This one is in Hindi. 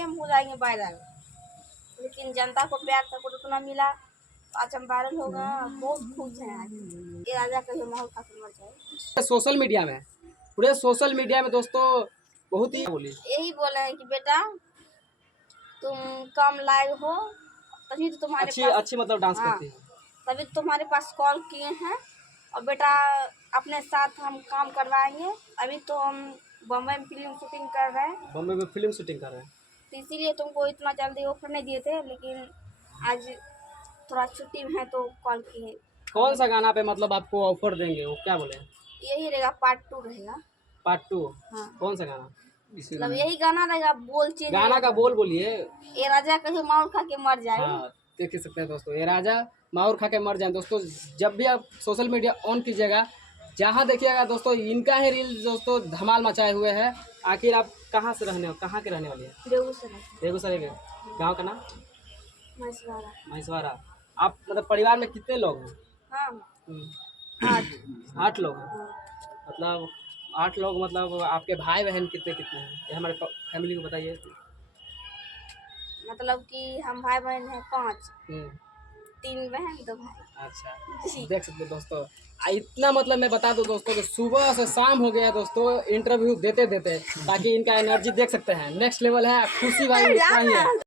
हम हो जाएंगे वायरल, लेकिन जनता को प्यार सपोर्ट उतना मिला, आज हम वायरल हो गए, बहुत खुश हैं आज। ये राजा कहियो माहौल काफी मर जाए। सोशल मीडिया में, पूरे सोशल मीडिया में दोस्तों बहुत ही बोली, यही बोले हैं कि बेटा तुम कम लाइव हो, तभी तो तुम्हारे पास अच्छी मतलब डांस हाँ, करती है। तभी तो तुम्हारे पास कॉल किए हैं। और बेटा अपने साथ हम काम करवाएंगे। अभी तो हम बम्बई में फिल्म शूटिंग कर रहे हैं, बॉम्बे में फिल्म शूटिंग कर रहे हैं। तो इसीलिए तुमको इतना जल्दी ऑफर नहीं दिए थे, लेकिन आज थोड़ा छुट्टी में है तो कॉल किए। कौन सा गाना पे मतलब आपको ऑफर देंगे, वो क्या बोले? यही रहेगा, पार्ट 2 रहेगा। पार्ट 2? हाँ, कौन सा गाना? मतलब यही गाना रहेगा, बोल चेंज गाना का बोल बोलिए। ये राजा कहीं मार खा के मर जाए। हाँ, देख ही सकते हैं दोस्तों, ये राजा माहौर खा के मर जाए। दोस्तों जब भी आप सोशल मीडिया ऑन कीजिएगा, जहाँ देखिएगा दोस्तों इनका ही रील दोस्तों धमाल मचाए हुए हैं। आखिर आप कहाँ से रहने हो, कहाँ के रहने वाले हैं? बेगूसराय। बेगूसराय के। गाँव का नाम? मछुआरा। महेशवारा। आप मतलब परिवार में कितने लोग हैं? हाँ, 8। 8 लोग हैं। मतलब 8 लोग, मतलब आपके भाई बहन कितने कितने हैं, ये हमारे फैमिली को बताइए। मतलब कि हम भाई बहन हैं 5, 3 बहन 2 भाई। अच्छा, देख सकते हैं दोस्तों। इतना मतलब मैं बता दूं दोस्तों कि सुबह से शाम हो गया दोस्तों इंटरव्यू देते देते, ताकि इनका एनर्जी देख सकते हैं नेक्स्ट लेवल है। खुशी भाई इतना ही है।